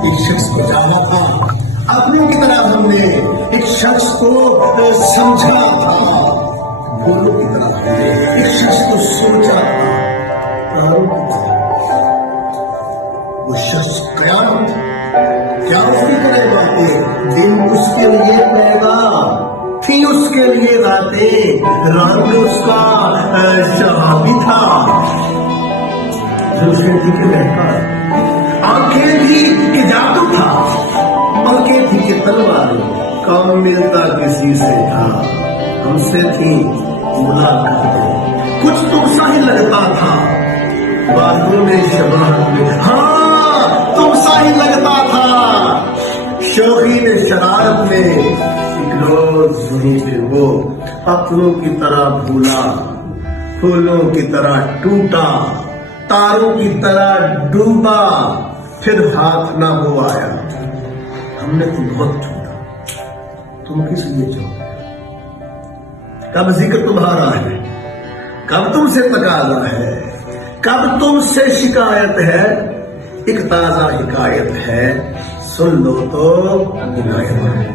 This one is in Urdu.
ایک شخص کو جانا تھا، اپنوں کی طرح ہم نے ایک شخص کو سمجھا تھا، پھولوں کی طرح ہم نے ایک شخص کو سوچا تھا، تاروں کی طرح وہ شخص قیامت کیا اس کی کرے باتیں، دن اس کے لیے پیغام تھی، اس کے لیے راتیں، رنگ اس کا شہابی تھا، روشن تھی کہ بہکا، آنکھیں تھی کہ جادو تھا، آنکھیں تھی کہ تلوار، کام ملتا کسی سے تھا، ہم سے تھی ملاقاتیں، کچھ تم سا ہی لگتا تھا، باتوں میں شباہت میں، ہاں تم سا ہی لگتا تھا، شوقی نے شرارت میں، ایک روز وہیں پہ وہ اپنوں کی طرح بھولا، پھولوں کی طرح ٹوٹا، تاروں کی طرح ڈوبا، پھر ہاتھ نہ ہو آیا، ہم نے تم بہت چھوڑا، تم کس لیے چھوڑا، کب ذکر تمہارا ہے، کب تم سے تقاضا ہے، کب تم سے شکایت ہے، ایک تازہ حکایت ہے، سن لو تو عنایت ہے۔